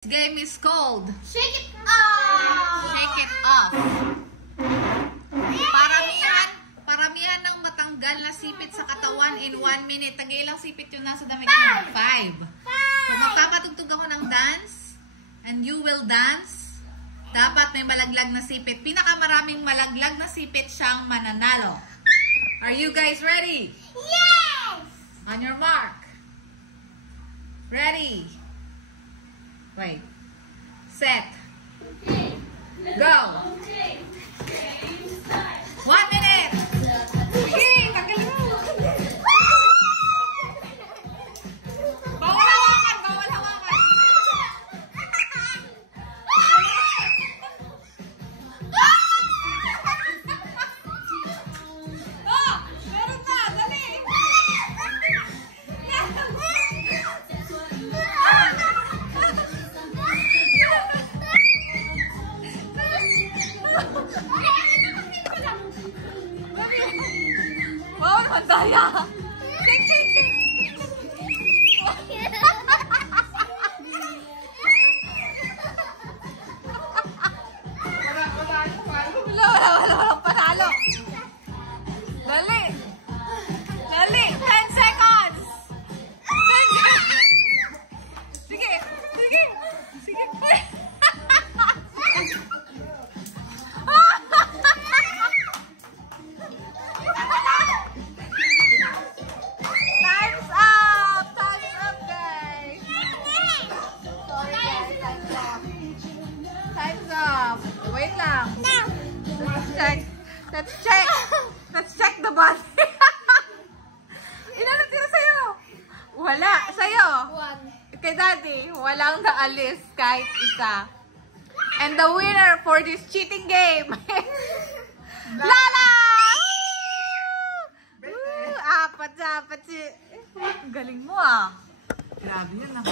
This game is called Shake it off! Shake It Off. Paramihan ng matanggal na sipit sa katawan in 1 minute. Tagailang sipit yun nasa damit mo? 5. So magpapatugtog ako ng dance and you will dance. Dapat may malaglag na sipit. Pinakamaraming malaglag na sipit siyang mananalo. Are you guys ready? Yes! On your mark. Ready. Wait. Set. Go. 1 minute. Okay, tagal mo. Bawal hawakan, bawal hawakan. Oh, meron na, dali. Wow, naman daya. Sing, sing, sing. Walang panalo. Dali. Dali. 10 seconds. 10 seconds. Sige. Sige. Sige. Time's up! Time's up, guys! Sorry, guys. Time's up. Time's up. Wait lang. Let's check. Let's check. Let's check the body. Ilan natira sa'yo? Wala. Sa'yo? 1. Kay Daddy, walang naalis kahit isa. And the winner for this cheating game Lala! Woo! Apat. Galing mo ah. Grabe yan ah.